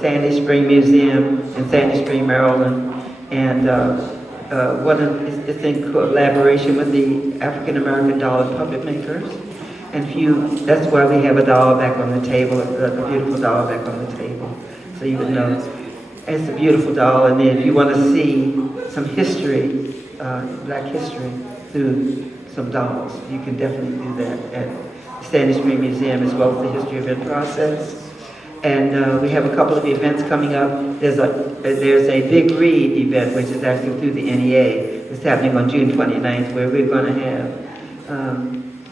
Sandy Spring Museum in Sandy Spring, Maryland. And it's in collaboration with the African American Dollar Puppet Makers. And that's why we have a doll back on the table, a beautiful doll back on the table. So you would know. It's a beautiful doll. And then if you want to see some history, Black history, through some dolls, you can definitely do that at the Sandy Spring Museum, as well as the History Event Process. And we have a couple of events coming up. There's a Big Read event, which is actually through the NEA. It's happening on June 29th, where we're going to have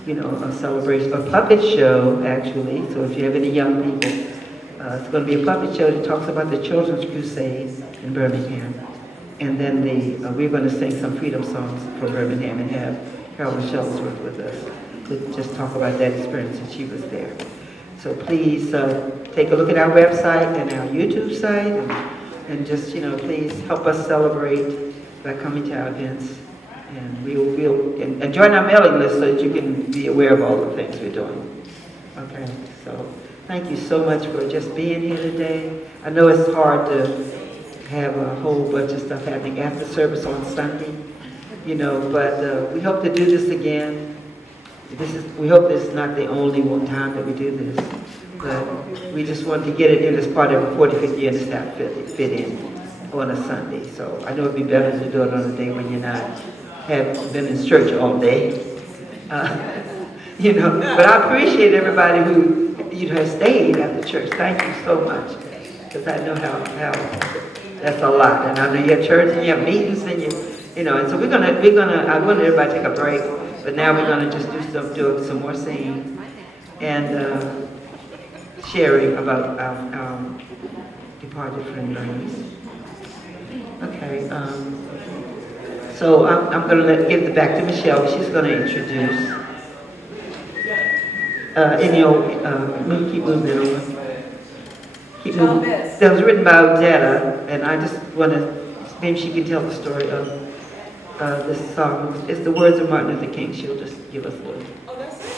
a celebration, a puppet show, actually. So if you have any young people, it's going to be a puppet show that talks about the Children's Crusade in Birmingham. And then we're going to sing some freedom songs for Birmingham and have Carolyn Shuttlesworth with us to just talk about that experience, and she was there. So please take a look at our website and our YouTube site, and just, please help us celebrate by coming to our events. And and join our mailing list so that you can be aware of all the things we're doing. Okay, so thank you so much for just being here today. I know it's hard to have a whole bunch of stuff happening after service on Sunday, but we hope to do this again. We hope this is not the only one time that we do this, but we just wanted to get it in as part of a 45th year and just have fit in on a Sunday. So I know it'd be better to do it on a day when you're not have been in church all day, But I appreciate everybody who has stayed after church. Thank you so much, because I know how that's a lot. And I know you have church and you have meetings and And so I wanted everybody to take a break, but now we're gonna just do some more singing and sharing about our departed friend Bernice. Okay. So I'm going to give it back to Michelle. She's going to introduce. Keep moving on. Keep moving. That was written by Odetta, and I just want to, maybe she can tell the story of this song. It's the words of Martin Luther King. She'll just give us a little. Oh, that's it.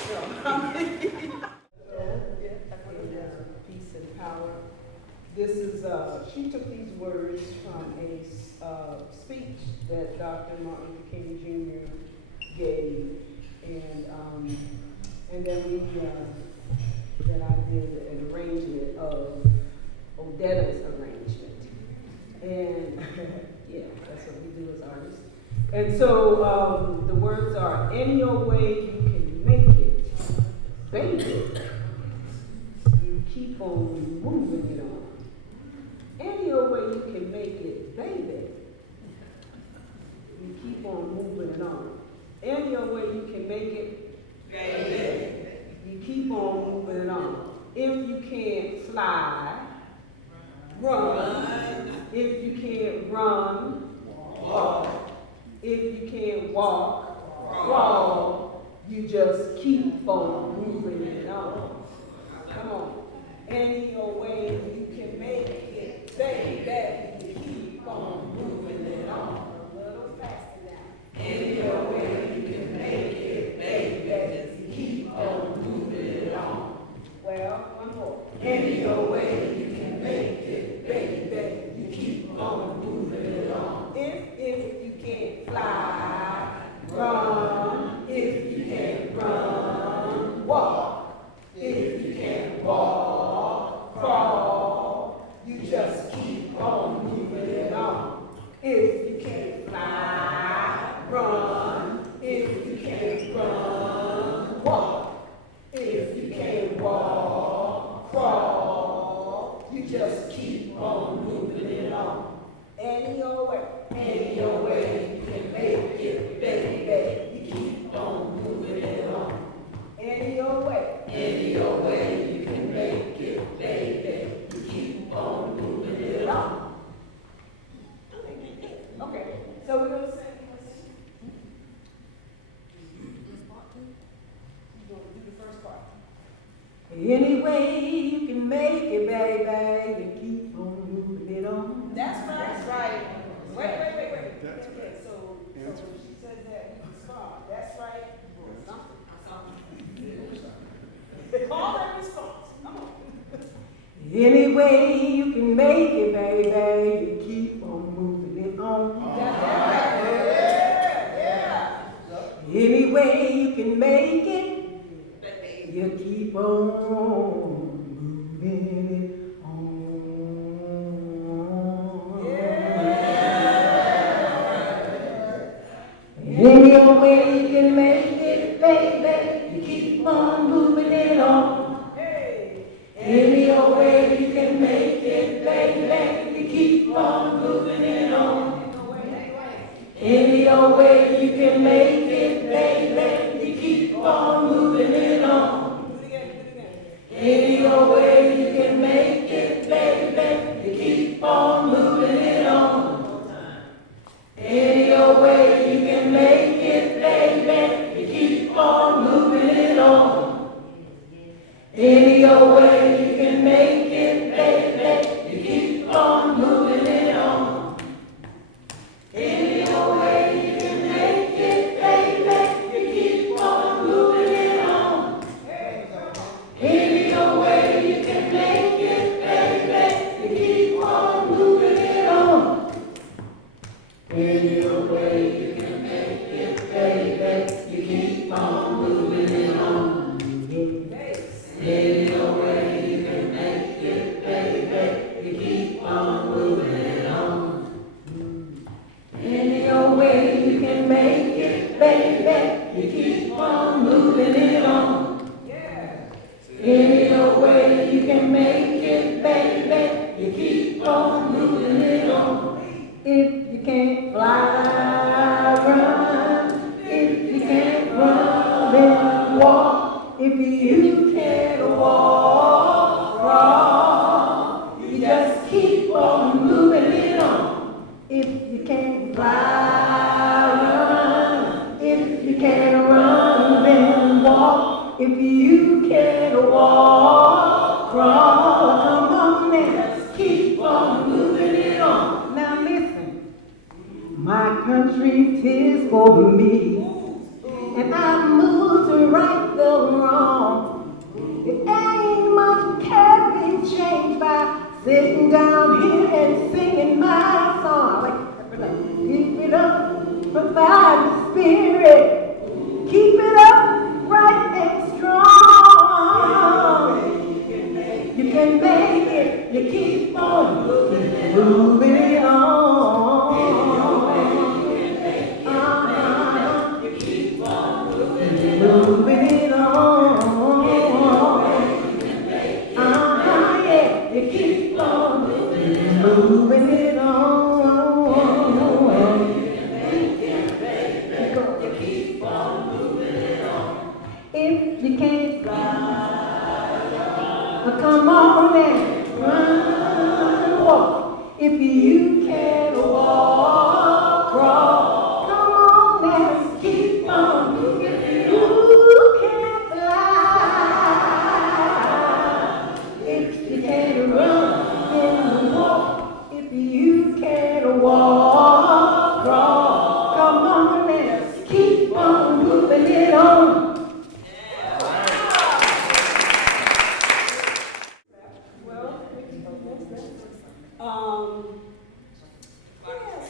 Peace and power. This is, she took these words from a speech that Dr. Martin Luther King Jr. gave, and then then I did an arrangement of Odetta's arrangement, and yeah, that's what we do as artists. And so the words are, any old way you can make it, baby, you keep on moving it on. Any old way you can make it, baby, you keep on moving it on. Any old way you can make it, baby, you keep on moving it on. If you can't fly, run. If you can't run, walk. If you can't walk, crawl. You just keep on moving it on. Come on. Any old way you can make it, baby, you keep on moving it on. A little faster now. Any old way you can make it, baby, you keep on moving it on. Well, one more. Any old way you can make it, baby, you keep on moving it on. If you can't fly, run. If you can't run, walk. If you can't walk, crawl. You just keep on moving it on. If you can't fly, run. If you can't run, walk. If you can't walk, crawl. You just keep on moving it on. Any old way you can make it, baby. You keep on moving it on. Any old way you can make it, baby. You keep on moving it on. Okay, so we're gonna sing. You're gonna do the first part. Any way you can make it, baby. You keep on moving it on. That's right. That's right. Wait. That's Okay, so she said that you can start. That's right. Something. Call that response. Come on. Any way you can make make it, baby, you keep on moving it on. Any way you can make it, you keep on moving it on. Any way you can make it, baby, you keep on moving it on. Any way you can make it, baby, you keep on moving it on. Any way you can make it, baby, you keep on moving it on. Any way you can make it, baby, you keep on moving it on. Any way you can make it, baby, you keep on moving it on. Any way you can make it, baby, you keep on moving it on. Any way you can make it, baby, you keep on moving it on. Any way you can make it, baby, you keep on moving it on. Any way you can make it, baby, you keep on moving it on. Any way you can make it, baby, you keep on moving it on. Any way you can make it, baby, you keep on moving it on. Any way you can make it, baby, you keep on moving it on. If you can't fly, run. If you can't run, then walk. If you can't walk, crawl. You just keep on moving it on. If you can't fly, run. If you can't run, then walk. If you can't walk, crawl. Come on now, just keep on moving it on. Now listen, my country 'tis for me, and I move to right the wrong. It ain't much can be changed by sitting down here and singing my song. Keep it up, provide the spirit. Keep it up, right and strong. You can make it, you keep on moving it on. You keep on moving it on. Yeah, you keep on moving it on. If you can't fly, come on and run and walk. If you can't walk, crawl. Come on and keep on moving. You can't fly. If you can't run, then walk. If you can't walk, crawl. Come on and keep on moving it on.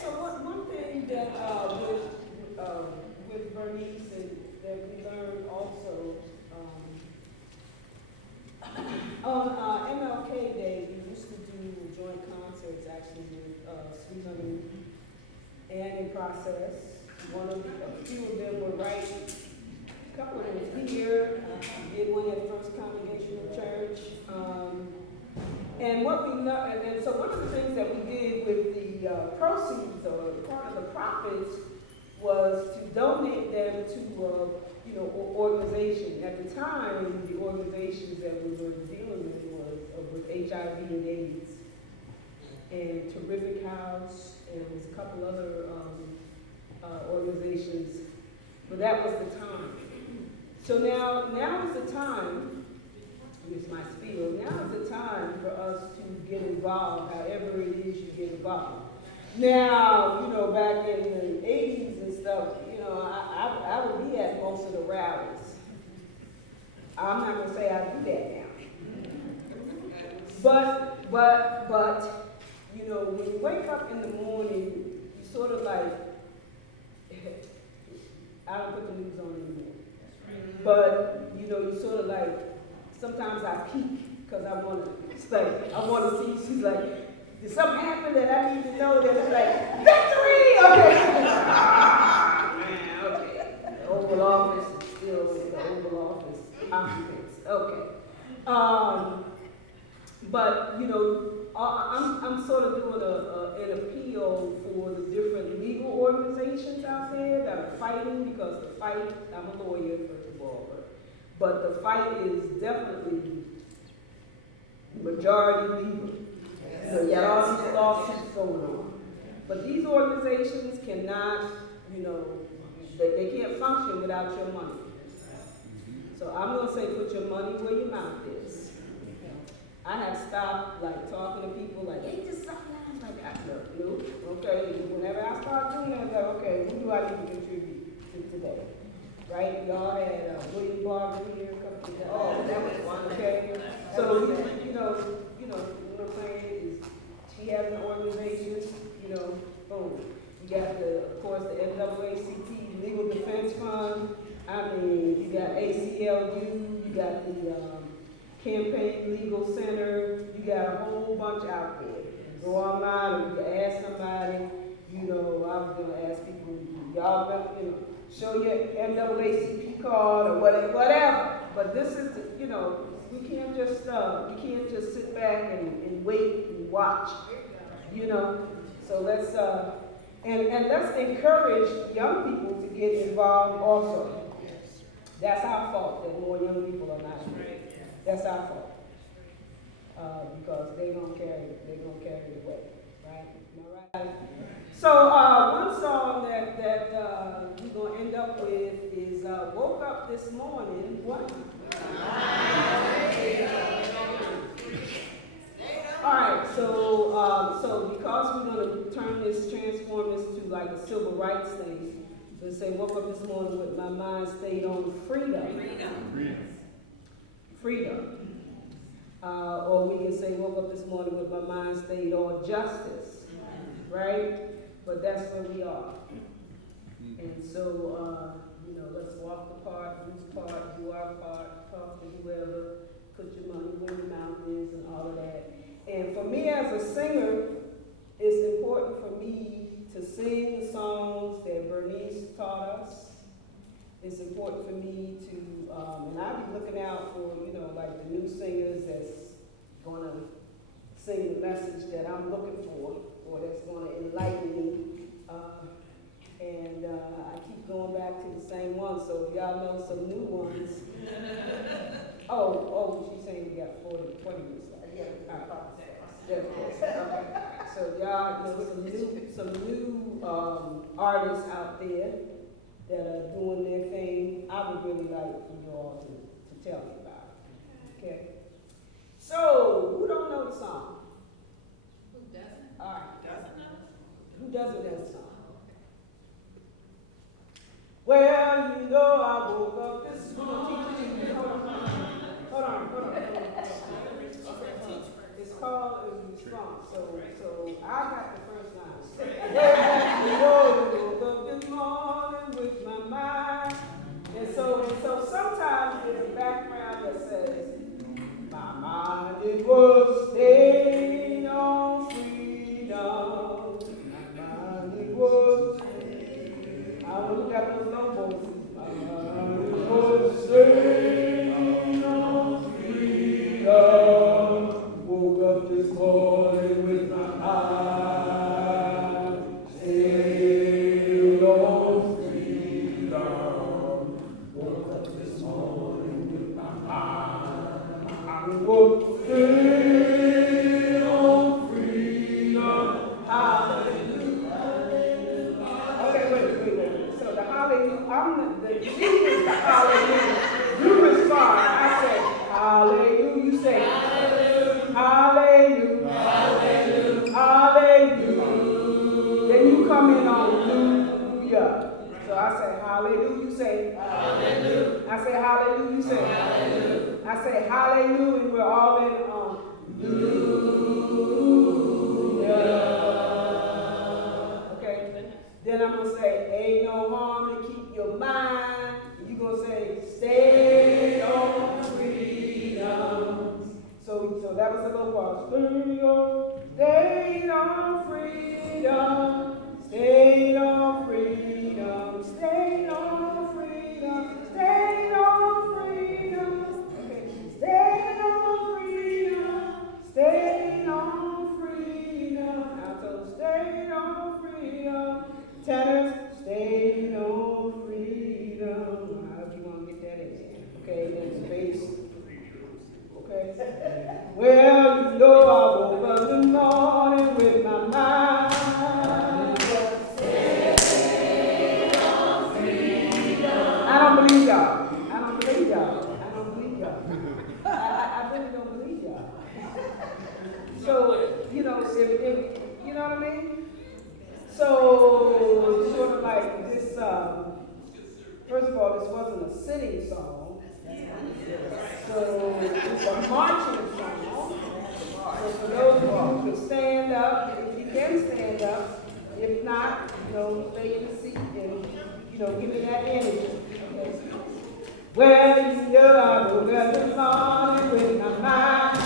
So one thing that with Bernice and that we learned also on MLK Day, we used to do joint concerts actually with Sweet Honey and In Process. A few of them were right. A couple of them was here. We did one at First Congregational Church. And what we know, and so one of the things that we did with the proceeds or part of the profits was to donate them to organization. At the time, the organizations that we were dealing with was with HIV and AIDS, and Terrific House, and there was a couple other organizations. But that was the time. So now is the time. Here's my spiel. Now is the time for us to get involved, however it is you get involved. Now, back in the 80s and stuff, I would be at most of the rallies. I'm not going to say I do that now. But you know, when you wake up in the morning, you sort of like, I don't put the news on anymore. But, you know, you sort of like, sometimes I peek because I want to, it's like, I want to see, she's like, did something happen that I need to know that it's like, victory! Okay. Man, okay. The Oval Office is still the Oval Office occupants. Okay. But, you know, I'm sort of doing an appeal for the different legal organizations out there that are fighting, because the fight, I'm a lawyer, first of all, but the fight is definitely majority legal. So you got all these lawsuits going on. But these organizations cannot, you know, they can't function without your money. So I'm going to say put your money where your mouth is. I have stopped, like, talking to people, like, ain't this something else? Like, no, okay, whenever I start doing that, I'm like, okay, who do I need to contribute to today? Right? Y'all had William Barber here a couple of days. Oh, that was one. Okay, so, you know what I'm saying is, she has an organization, you know, boom. You got of course, the NAACP Legal Defense Fund. I mean, you got ACLU, you got the Campaign Legal Center, you got a whole bunch out there. Go online and you can ask somebody, you know, I was going to ask people, y'all, you know, show your NAACP card or whatever. But this is, you know, we can't just sit back and wait and watch, you know. So let's, and let's encourage young people to get involved also. That's our fault that more young people are not here. That's our fault. Because they're gonna carry the weight, right? Am I right? So one song that we're gonna end up with is "Woke Up This Morning." What? All right. So because we're gonna transform this to like a civil rights thing, let's say "Woke up this morning with my mind stayed on freedom." Freedom. Or we can say, woke up this morning with my mind stayed on justice, right? But that's where we are. And so, you know, let's walk the part, do our part, talk to whoever, put your money where your mouth is, and all of that. And for me as a singer, it's important for me to sing the songs that Bernice taught us. It's important for me to, and I'll be looking out for, you know, like the new singers that's going to sing the message that I'm looking for, or that's going to enlighten me. And I keep going back to the same ones, so if y'all know some new ones. Oh, she's saying we got 20 minutes left. Yeah, all right. Okay. So y'all know some new artists out there that are doing their thing. I would really like for you all to tell me about it. Okay? So, who don't know the song? Who doesn't? All right. Doesn't know? Who doesn't know the song? Well, you know, I woke up this morning. Hold on. It's called a response. So I got the first line. Well, you know, I woke up this morning with my mind. And so sometimes there's a background that says, my mind, it was staying on freedom. My mind, it was staying. I don't look at those low voices. My mind, it was staying on freedom. Woke up this morning with my mind stayed on freedom. Woke up this morning with my mind. I woke stayed on freedom. Hallelujah. Okay, wait. So the hallelujah, the G is the hallelujah. You respond. I say hallelujah. You say hallelujah. Hallelujah. Then you come in on hallelujah. So I say hallelujah. You say hallelujah. I say hallelujah. You say hallelujah. I say hallelujah. And we're all in on hallelujah. know what I mean? So, it's sort of like this, first of all, this wasn't a sitting song. So, it's a marching song. So for those of you who can stand up, if you can stand up, if not, stay in the seat and, give me that energy. Okay. Well, I woke up this morning with my mind.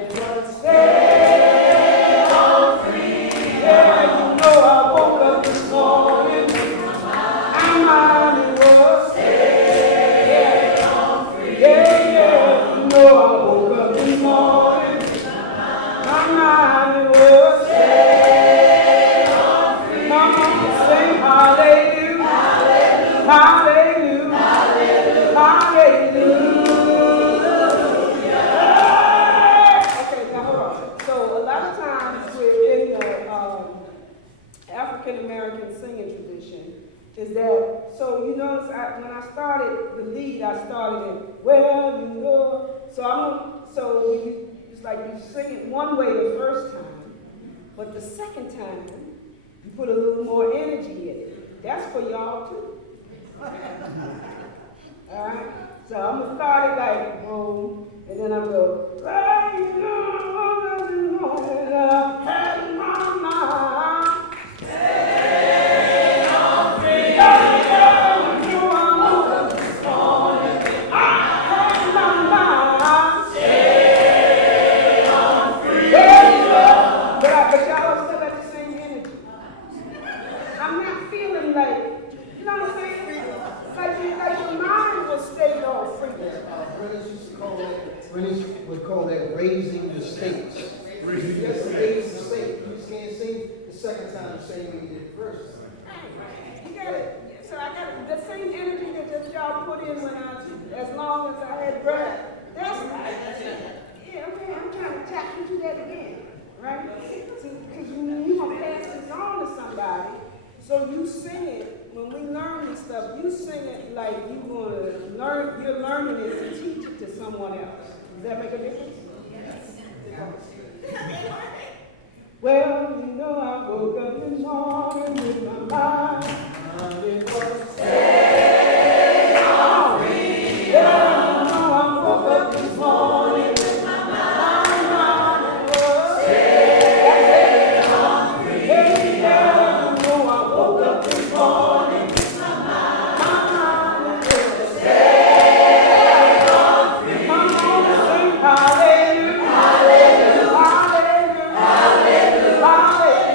It was stay on free. Yeah, I woke up this morning with my mind. It was stay on free. Yeah, I woke up this morning. My mind it was stay on free. Come on, sing hallelujah, hallelujah, hallelujah. Okay, now hold on. So a lot of times within the African American singing tradition is that, so you notice when I started the lead, I started it, so it's like you sing it one way the first time, but the second time, you put a little more energy in it. That's for y'all too. Alright? So I'm going to start it like boom, and then I'm going to but y'all still got the same energy. I'm not feeling like, you know what I'm saying? Like your mind will stay on freedom. Bernice would call that raising the stakes. You just raise the stakes. You just can't sing the second time the same way you did the first time. You got it. So I got the same energy that y'all put in when as long as I had breath. That's right. Yeah, okay, I'm trying to tap into that again. Right? Because you're going to pass this on to somebody, so you sing it. When we learn this stuff, you sing it like you're learning it to teach it to someone else. Does that make a difference? Yes. Well, I woke up this morning with my mind. It was stay on free. Yeah, I woke up this morning with my mind. It was stay on free. Yeah, I woke up this morning with my mind. It was stay on free. Come on, sing hallelujah, hallelujah, hallelujah, hallelujah.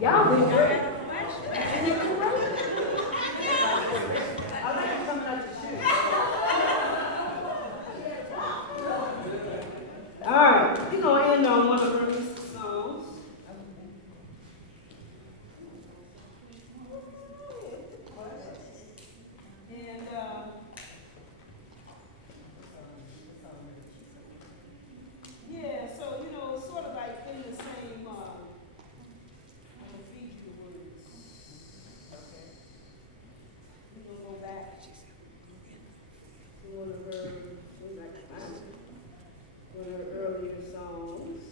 Y'all been I great. got a question. And it's great. I like you coming out your shoes. All right, we're gonna end on one of Bernice's songs. And yeah, so sort of like in the same I'm gonna feed you the words. Okay. We're gonna go back to one of her one of her earlier songs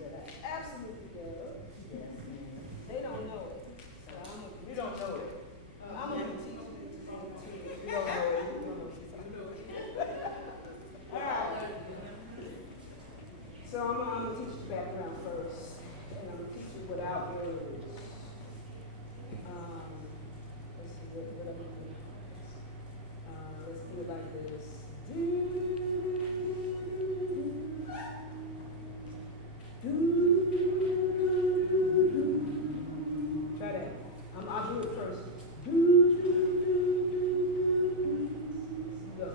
that I absolutely love. Yes. They don't know it. So you don't know it. I'm gonna teach you. You don't know it. All right. So I'm gonna teach you background first, and I'm gonna teach you without words. Let's see what I'm gonna do. Let's do it like this. Try that. I'll do it first. Go.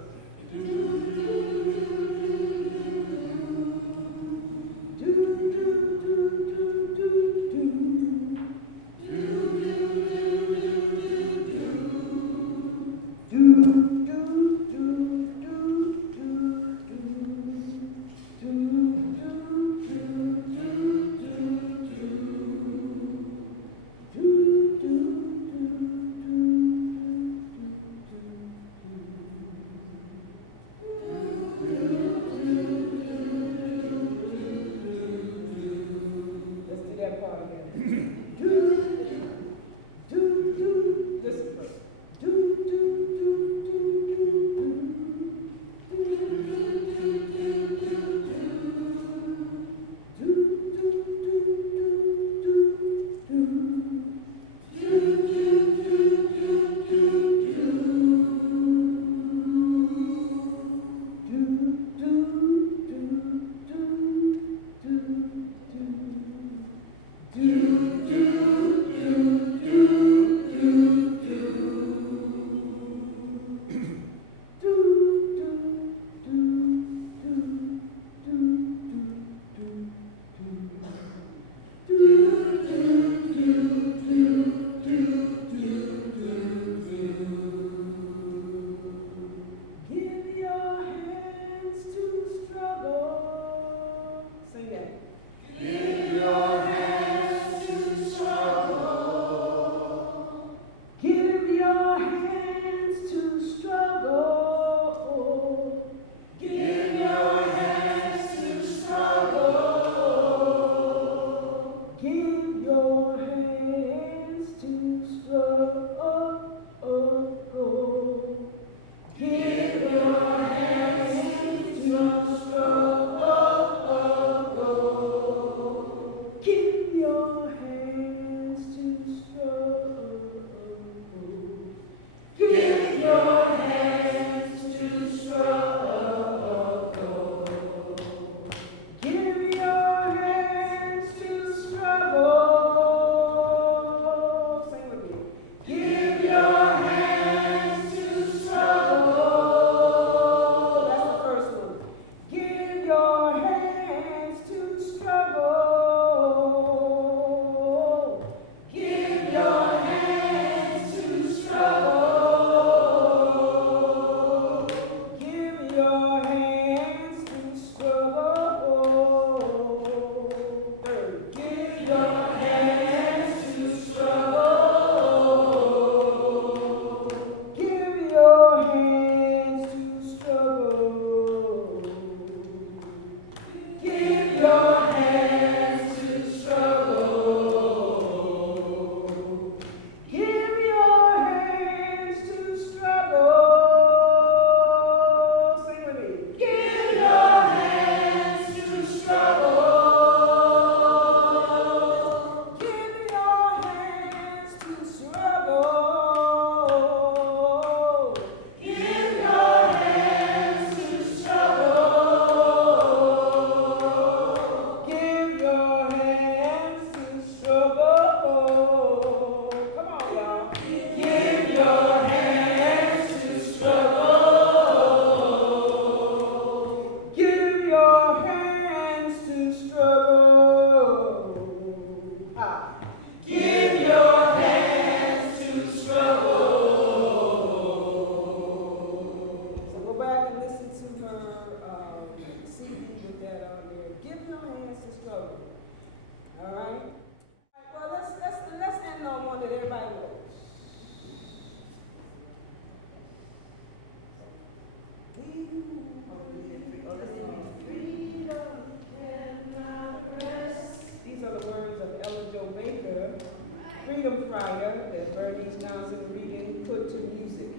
songwriter that Bernice and Reagon put to music.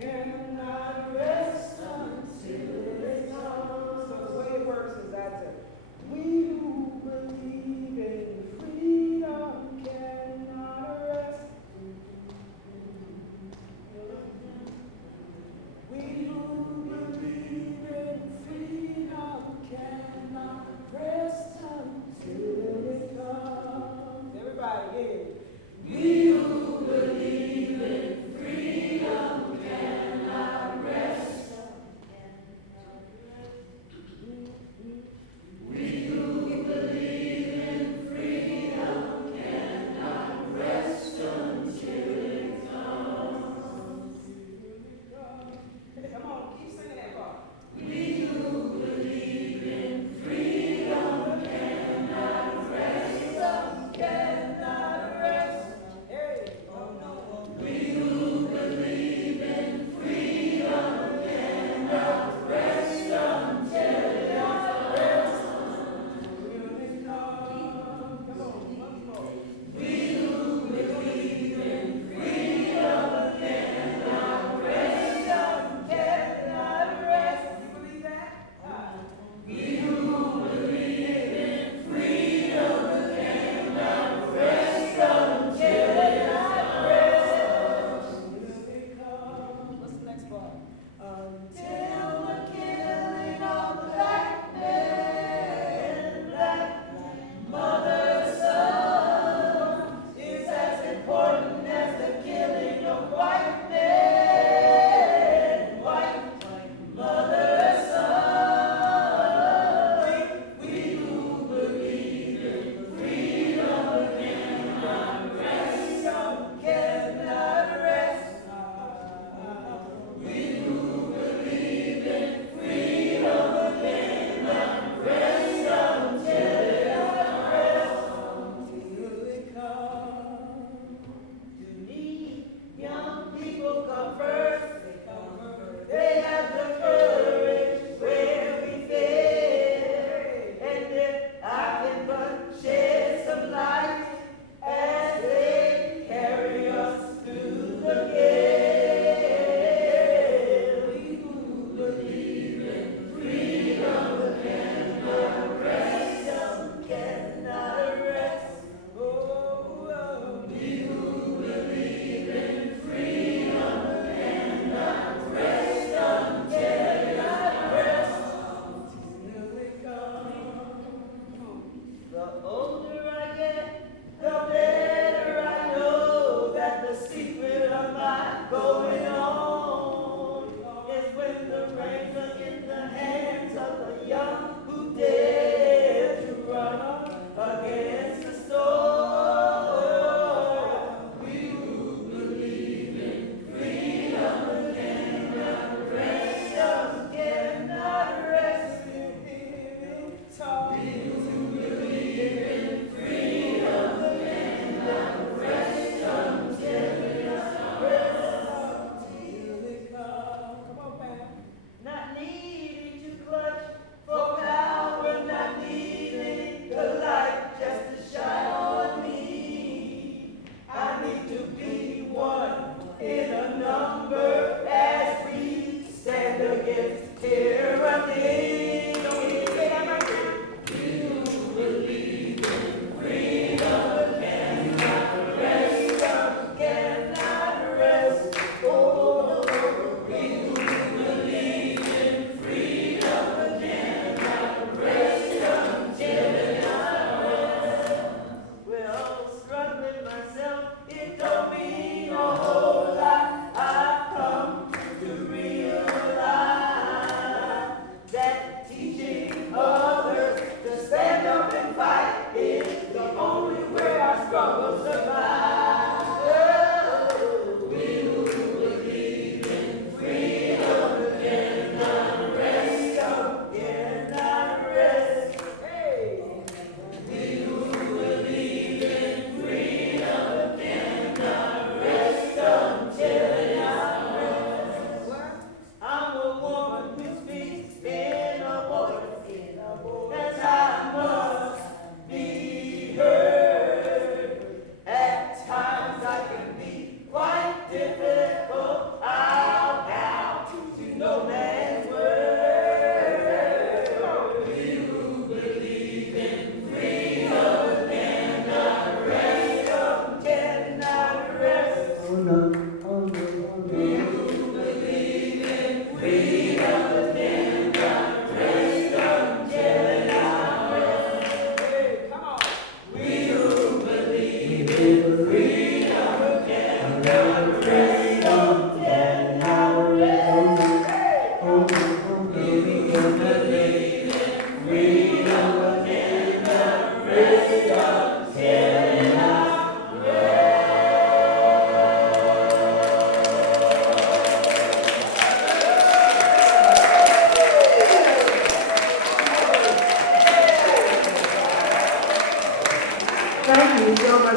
Cannot rest until it's on. So the way it works is that we who believe in freedom cannot rest. We who believe in freedom cannot rest until it comes. Everybody, yeah. We who believe in freedom cannot rest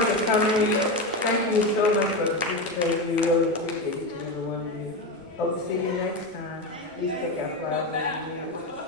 much for coming. Thank you so much for participating. We really appreciate each and every one of you. Hope to see you next time. Please take our flowers and